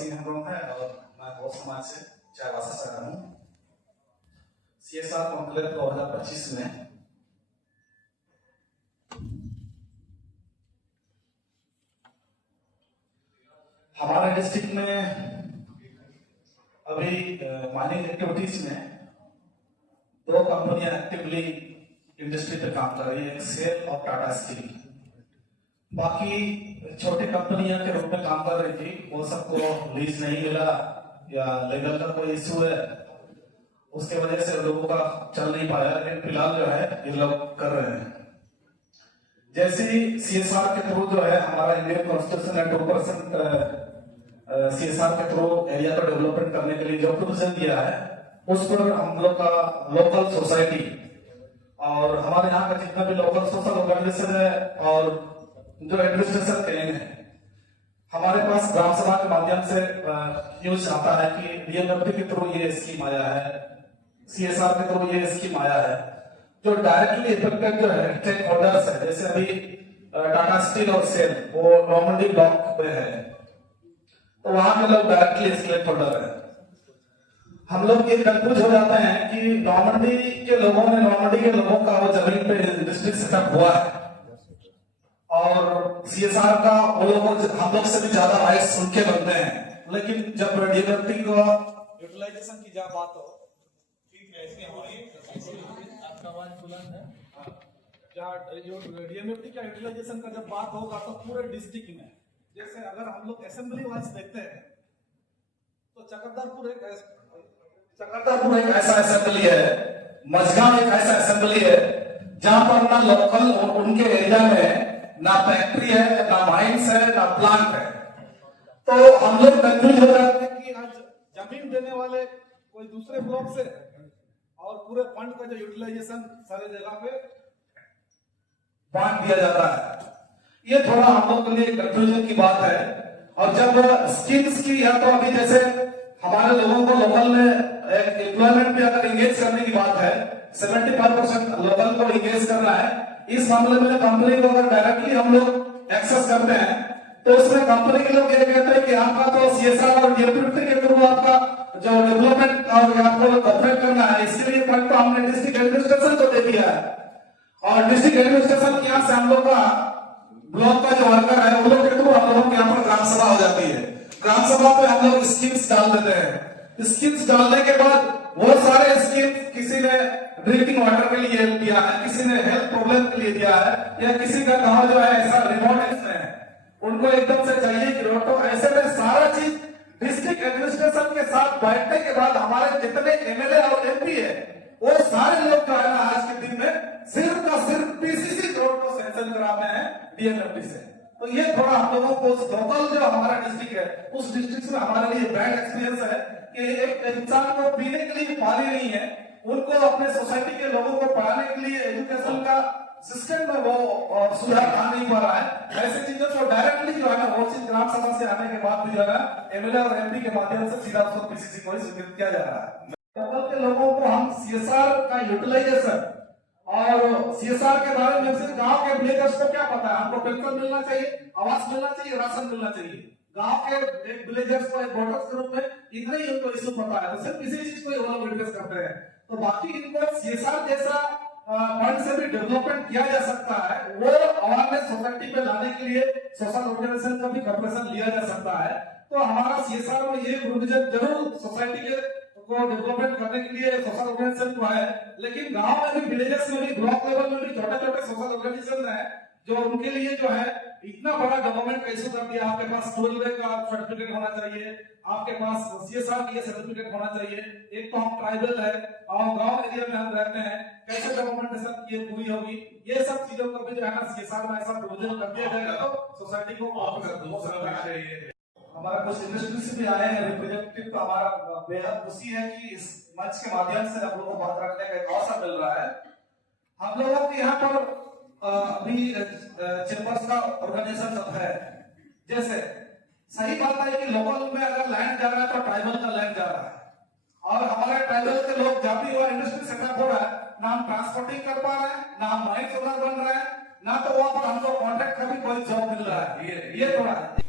सिंह हेम्ब्रम है और मैं बहुत समाज से चाईबासा से आया हूँ। CSR कॉन्क्लेव 2025 में हमारे डिस्ट्रिक्ट में अभी माइनिंग एक्टिविटीज में 2 कंपनियां एक्टिवली इंडस्ट्री पे काम कर रही है, एक सेल और टाटा स्टील। बाकी छोटी कंपनियां के रूप में काम कर रही थी, वो सबको लीज नहीं मिला या लीगल का कोई इश्यू है, उसके वजह से लोगों का चल नहीं पाया। लेकिन फिलहाल जो है ये लोग कर रहे हैं। जैसे CSR के थ्रू जो है हमारा इंडियन कॉन्स्टिट्यूशन ने 2% CSR के थ्रू एरिया को डेवलपमेंट करने के लिए जो प्रोविजन दिया है, उस पर हम लोग का लोकल सोसाइटी और हमारे यहाँ का जितना भी लोकल सोशल ऑर्गेनाइजेशन है और जो एडमिनिस्ट्रेशन ट्रेन है, हमारे पास ग्राम सभा के माध्यम से न्यूज आता है कि DMFT के थ्रू ये स्कीम आया है, CSR के थ्रू ये स्कीम आया है, जो डायरेक्टली इफेक्टेड जो है स्टेक होल्डर्स है। जैसे अभी टाटा स्टील और सेल वो नॉर्मंडी ब्लॉक में है, तो वहां के लोग डायरेक्टली स्टेक होल्डर है। हम लोग ये कंफ्यूज हो जाते हैं कि नॉर्मंडी के लोगों का वो जमीन पे डिस्ट्रिक्ट सेटअप हुआ है और CSR का वो लोगों हम लोग से भी ज्यादा राइट्स उनके बनते हैं। लेकिन जब DMFT को यूटिलाइजेशन की जब बात हो, ठीक है, इसमें हमारी आपका आवाज बुलंद है, जो DMFT का यूटिलाइजेशन का जब बात होगा तो पूरे डिस्ट्रिक्ट में, जैसे अगर हम लोग असेंबली वाइज देखते हैं तो चकरदारपुर एक ऐसा असेंबली है, मझगांव एक ऐसा असेंबली है जहां पर ना लोकल उनके एरिया में ना फैक्ट्री है, ना माइंस है, ना प्लांट है। तो हम लोग कंफ्यूज हो जाते हैं कि आज जमीन देने वाले कोई दूसरे ब्लॉक से और पूरे फंड का जो यूटिलाइजेशन सारे जगह पे बांट दिया जाता है। ये थोड़ा हम लोग के लिए कंफ्यूजन की बात है। और जब स्कीम्स की या तो अभी जैसे हमारे लोगों को लोकल में एम्प्लॉयमेंट में अगर इंगेज करने की बात है, 75% लोकल को इंगेज करना है। इस मामले में कंपनी को अगर डायरेक्टली हम लोग एक्सेस करते हैं तो उसमें कंपनी के लोग ये कहते हैं कि आपका तो CSR और DMFT के थ्रू आपका जो डेवलपमेंट और आपको ऑपरेट करना है, इसके लिए फंड तो हमने डिस्ट्रिक्ट एडमिनिस्ट्रेशन को दे दिया है और डिस्ट्रिक्ट एडमिनिस्ट्रेशन के यहाँ से हम लोग का ब्लॉक का जो वर्कर है वो लोग के थ्रू हम लोगों के यहाँ पर ग्राम सभा हो जाती है। ग्राम सभा पे हम लोग स्कीम्स डाल देते हैं। स्कीम्स डालने के बाद वो सारे स्कीम्स किसी ने ड्रिंकिंग वाटर के लिए दिया है, किसी ने हेल्थ प्रॉब्लम के लिए दिया है, या किसी का गांव जो है ऐसा रिमोट है उनको एकदम से चाहिए कि रोटो, ऐसे में सारा चीज डिस्ट्रिक्ट एडमिनिस्ट्रेशन के साथ बैठने के बाद हमारे जितने MLA और MP है वो सारे लोग जो है ना आज के दिन में सिर्फ का सिर्फ PCC रोड को सैंक्शन कराते हैं DMFT से। तो ये थोड़ा हम लोगों को लोकल जो हमारा डिस्ट्रिक्ट है उस डिस्ट्रिक्ट में हमारे लिए बैड एक्सपीरियंस है कि एक इंसान को पीने के लिए पानी नहीं है, उनको अपने सोसाइटी के लोगों को पढ़ाने के लिए एजुकेशन का सिस्टम में वो सुधार आ नहीं पा रहा है। ऐसी चीजों को डायरेक्टली जो है ना वो चीज ग्राम सभा से आने के बाद भी जो है MLA और MP के माध्यम से सीधा उसको PCC को स्वीकृत किया जा रहा है। लोकल के लोगों को हम CSR का यूटिलाइजेशन और CSR के बारे में सिर्फ गांव के विलेजर्स को क्या पता है, हमको पेंशन मिलना चाहिए, आवास मिलना चाहिए, राशन मिलना चाहिए। गांव के एक विलेजर्स को एक वोटर्स के रूप में इतना ही उनको इश्यू पता है, तो सिर्फ इसी चीज को वो लोग एड्रेस करते हैं। तो बाकी इनको CSR जैसा फंड से भी डेवलपमेंट किया जा सकता है, वो अवेयरनेस सोसाइटी पे लाने के लिए सोशल ऑर्गेनाइजेशन का भी कॉर्पोरेशन लिया जा सकता है। तो हमारा CSR में ये प्रोविजन जरूर सोसाइटी के को डेवलपमेंट करने के लिए सोशल ऑर्गेनाइजेशन को है, लेकिन गांव में भी, विलेजेस में भी, ब्लॉक लेवल में भी छोटे छोटे सोशल ऑर्गेनाइजेशन है जो उनके लिए जो है इतना बड़ा गवर्नमेंट का इशू कर दिया। आपके पास 12 का सर्टिफिकेट होना चाहिए, आपके पास CSR का सर्टिफिकेट होना चाहिए। एक तो हम ट्राइबल है और गांव एरिया में हम रहते हैं, कैसे डॉक्यूमेंटेशन की पूरी होगी? ये सब चीजों का भी जो है ना CSR में ऐसा प्रोविजन कर दिया जाएगा तो सोसाइटी को हमारा कुछ इंडस्ट्री से भी आए हैं रिप्रेजेंटेटिव, तो हमारा बेहद खुशी है कि इस मंच के माध्यम से हम लोगों को बात रखने का एक अवसर मिल रहा है। हम लोगों के यहाँ पर अभी चेंबर्स का ऑर्गेनाइजेशन सब है। जैसे सही बात है कि लोकल में अगर लैंड जा रहा है तो ट्राइबल का लैंड जा रहा है और हमारे ट्राइबल के लोग जब भी वो इंडस्ट्री सेटअप हो रहा है, ना हम ट्रांसपोर्टिंग कर पा रहे हैं, ना हम माइंस ओनर बन रहे हैं, ना तो वहां पर हमको कॉन्ट्रैक्ट का भी कोई जॉब मिल रहा है। ये थोड़ा है।